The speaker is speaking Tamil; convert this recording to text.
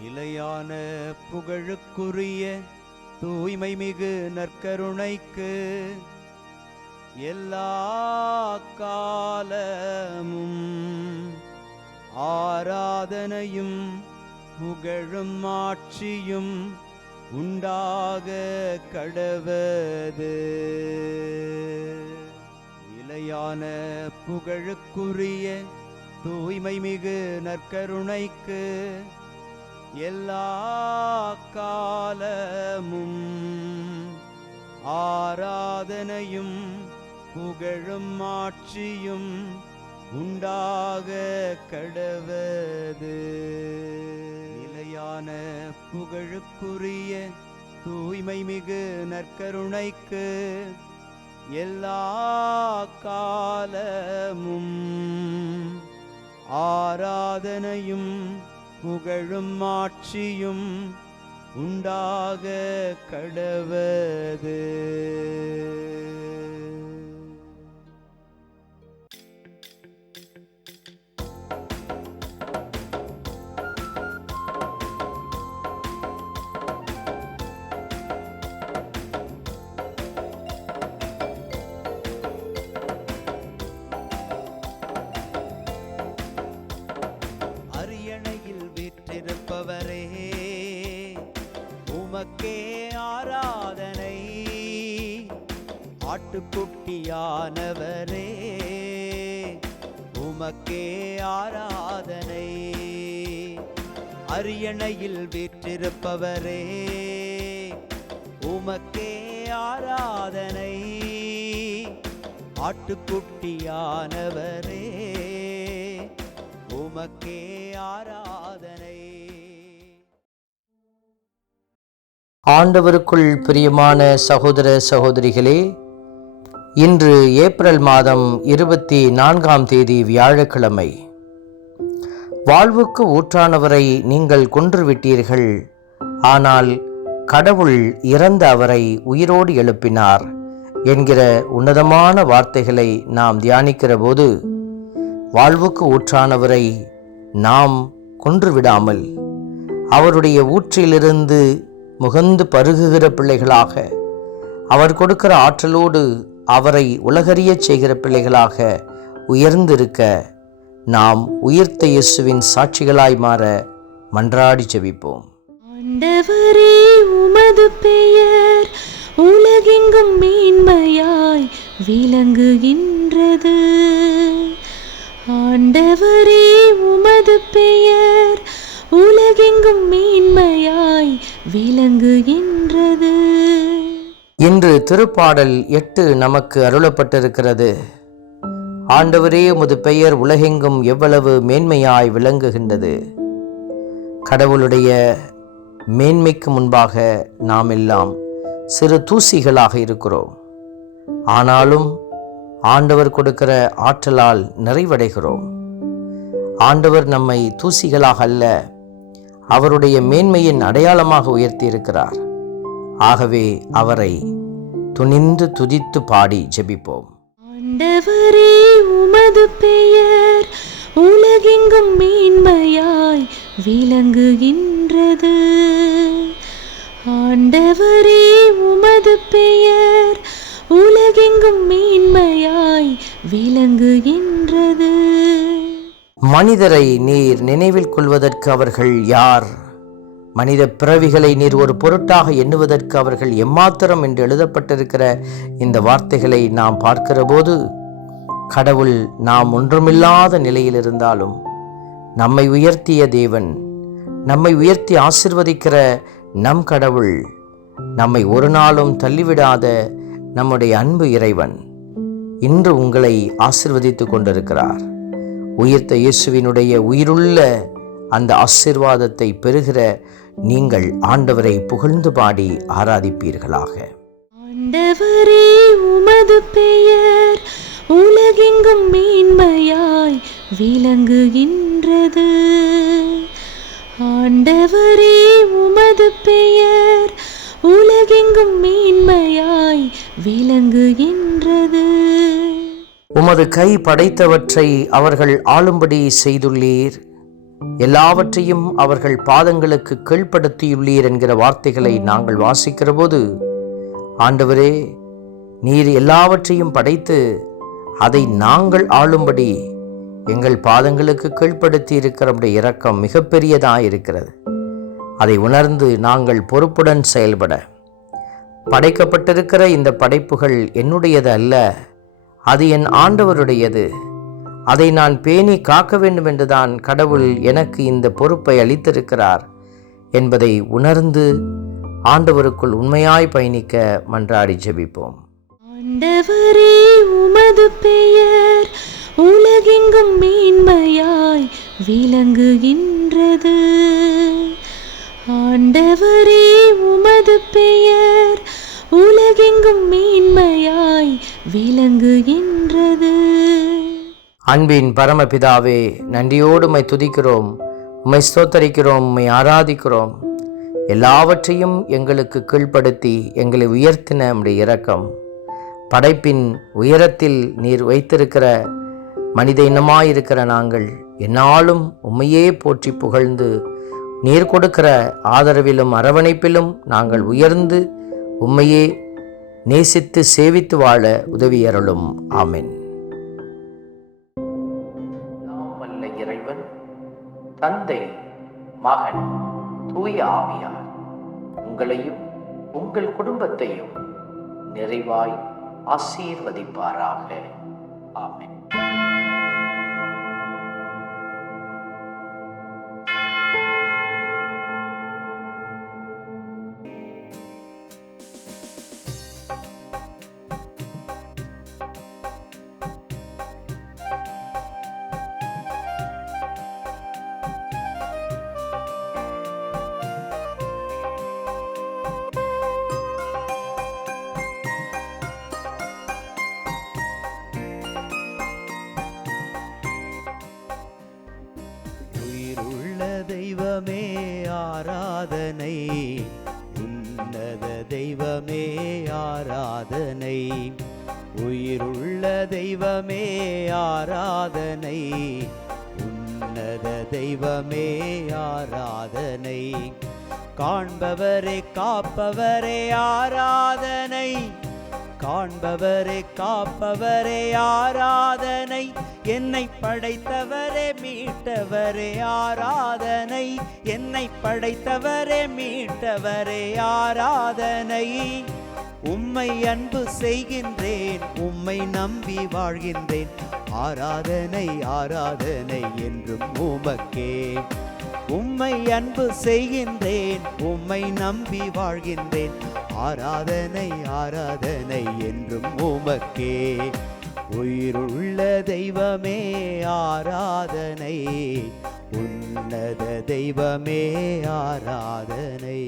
நிலையான புகழுக்குரிய தூய்மை மிகு நற்கருணைக்கு எல்லா காலமும் ஆராதனையும் புகழும் ஆட்சியும் உண்டாக கடவது. நிலையான புகழுக்குரிய தூய்மை மிகு நற்கருணைக்கு எல்லா காலமும் ஆராதனையும் புகழும் ஆட்சியும் உண்டாக கடவது. நிலையான புகழுக்குரிய தூய்மை மிகு நற்கருணைக்கு எல்லா காலமும் ஆராதனையும் புகழும் ஆட்சியும் உண்டாக கடவது. இருப்பவரே உமக்கே ஆராதனை. ஆட்டுக்குட்டியானவரே உமக்கே ஆராதனை. அரியணையில் வீற்றிருப்பவரே உமக்கே ஆராதனை. ஆட்டுக்குட்டியானவரே உமக்கே ஆராதனை. ஆண்டவருக்குள் பிரியமான சகோதர சகோதரிகளே, இன்று ஏப்ரல் மாதம் 24 வியாழக்கிழமை. வாழ்வுக்கு ஊற்றானவரை நீங்கள் கொன்றுவிட்டீர்கள், ஆனால் கடவுள் இறந்த அவரை உயிரோடு எழுப்பினார் என்கிற உன்னதமான வார்த்தைகளை நாம் தியானிக்கிற போது, வாழ்வுக்கு ஊற்றானவரை நாம் கொன்றுவிடாமல் அவருடைய ஊற்றிலிருந்து முகந்து பருகுகிற பிள்ளைகளாக, அவர் கொடுக்கிற ஆற்றலோடு அவரை உலகறியச் செய்கிற பிள்ளைகளாக உயர்ந்திருக்க நாம் உயிர்த்த இயேசுவின் சாட்சிகளாய் மாற மன்றாடி ஜெபிப்போம். ஆண்டவரே, உமது பெயர் உலகெங்கும் மேன்மையாய் விளங்குகின்றது. ஆண்டவரே, உமது பெயர் உலகெங்கும் மேன்மையாய் விளங்குகின்றது. இன்று திருப்பாடல் 8 நமக்கு அருளப்பட்டிருக்கிறது. ஆண்டவரே, உமது பெயர் உலகெங்கும் எவ்வளவு மேன்மையாய் விளங்குகின்றது. கடவுளுடைய மேன்மைக்கு முன்பாக நாம் எல்லாம் சிறு தூசிகளாக இருக்கிறோம். ஆனாலும் ஆண்டவர் கொடுக்கிற ஆற்றலால் நிறைவடைகிறோம். ஆண்டவர் நம்மை தூசிகளாக அல்ல, அவருடைய மேன்மையின் அடையாளமாக உயர்த்தி இருக்கிறார். ஆகவே அவரை துணிந்து துதித்து பாடி ஜெபிப்போம். ஆண்டவரே, உமது பெயர் உலகெங்கும் மேன்மையாய் விளங்குகின்றது. ஆண்டவரே, உமது பெயர் உலகெங்கும் மேன்மையாய் விளங்குகின்றது. மனிதரை நீர் நினைவில் கொள்வதற்கு அவர்கள் யார்? மனித பிறவிகளை நீர் ஒரு பொருட்டாக எண்ணுவதற்கு அவர்கள் எம்மாத்திரம் என்று எழுதப்பட்டிருக்கிற இந்த வார்த்தைகளை நாம் பார்க்கிற போது, கடவுள் நாம் ஒன்றுமில்லாத நிலையில் இருந்தாலும் நம்மை உயர்த்திய தேவன், நம்மை உயர்த்தி ஆசிர்வதிக்கிற நம் கடவுள், நம்மை ஒரு நாளும் தள்ளிவிடாத நம்முடைய அன்பு இறைவன் இன்று உங்களை ஆசிர்வதித்து கொண்டிருக்கிறார். உயிர்த்த இயேசுவினுடைய உயிருள்ள அந்த ஆசீர்வாதத்தை பெறுகிற நீங்கள் ஆண்டவரை புகழ்ந்து பாடி ஆராதிப்பீர்களாக. ஆண்டவரே, உமது பெயர் உலகெங்கும் மேன்மையாய் விளங்குகின்றது. ஆண்டவரே, உமது பெயர் உலகெங்கும் மேன்மையாய் விளங்குகின்றது. உமது கை படைத்தவற்றை அவர்கள் ஆளும்படி செய்துள்ளீர். எல்லாவற்றையும் அவர்கள் பாதங்களுக்கு கீழ்ப்படுத்தியுள்ளீர் என்கிற வார்த்தைகளை நாங்கள் வாசிக்கிற போது, ஆண்டவரே, நீர் எல்லாவற்றையும் படைத்து அதை நாங்கள் ஆளும்படி எங்கள் பாதங்களுக்கு கீழ்ப்படுத்தி இருக்கிற இரக்கம் மிகப்பெரியதாக இருக்கிறது. அதை உணர்ந்து நாங்கள் பொறுப்புடன் செயல்பட, படைக்கப்பட்டிருக்கிற இந்த படைப்புகள் என்னுடையது அல்ல, அது என் ஆண்டவருடையது, அதை நான் பேணி காக்க வேண்டும் என்றுதான் கடவுள் எனக்கு இந்த பொறுப்பை அளித்திருக்கிறார் என்பதை உணர்ந்து ஆண்டவருக்குள் உண்மையாய் பயணிக்க மன்றாடி ஜெபிப்போம். ஆண்டவரே, உமது பெயர் உலகெங்கும் மேன்மையாய் விளங்குகின்றது. ஆண்டவரே, உமது பெயர் உலகெங்கும் மேன்மையாய் விளங்குகின்றது. அன்பின் பரமபிதாவே, நன்றியோடு உம்மை துதிக்கிறோம், உம்மை ஸ்தோத்தரிக்கிறோம், உம்மை ஆராதிக்கிறோம். எல்லாவற்றையும் எங்களுக்கு கீழ்ப்படுத்தி எங்களை உயர்த்தின உம்முடைய இரக்கம், படைப்பின் உயரத்தில் நீர் வைத்திருக்கிற மனித இனமாயிருக்கிற நாங்கள் எந்நாளும் உம்மையே போற்றி புகழ்ந்து, நீர் கொடுக்கிற ஆதரவிலும் அரவணைப்பிலும் நாங்கள் உயர்ந்து உம்மையே நேசித்து சேவித்து வாழ உதவியருளும். ஆமென். வல்ல இறைவன், தந்தை, மகன், தூய ஆவியார் உங்களையும் உங்கள் குடும்பத்தையும் நிறைவாய் ஆசீர்வதிப்பாராக. ஆமென். தெய்வமே ஆராதனை, உன்னத தெய்வமே ஆராதனை, உயிருள்ள தெய்வமே ஆராதனை, உன்னத தெய்வமே ஆராதனை, காண்பவரே காப்பவரே ஆராதனை, காண்பவரே காப்பவரே ஆராதனை, என்னை படைத்தவரே மீட்டவரே ஆராதனை, என்னை படைத்தவரே மீட்டவரே ஆராதனை, உம்மை அன்பு செய்கின்றேன், உம்மை நம்பி வாழ்கின்றேன், ஆராதனை ஆராதனை என்றும் உமக்கே. உம்மை அன்பு செய்கின்றேன், உம்மை நம்பி வாழ்கின்றேன், ஆராதனை ஆராதனை என்றும் உமக்கே. உயிருள்ள தெய்வமே ஆராதனை, உன்னத தெய்வமே ஆராதனை.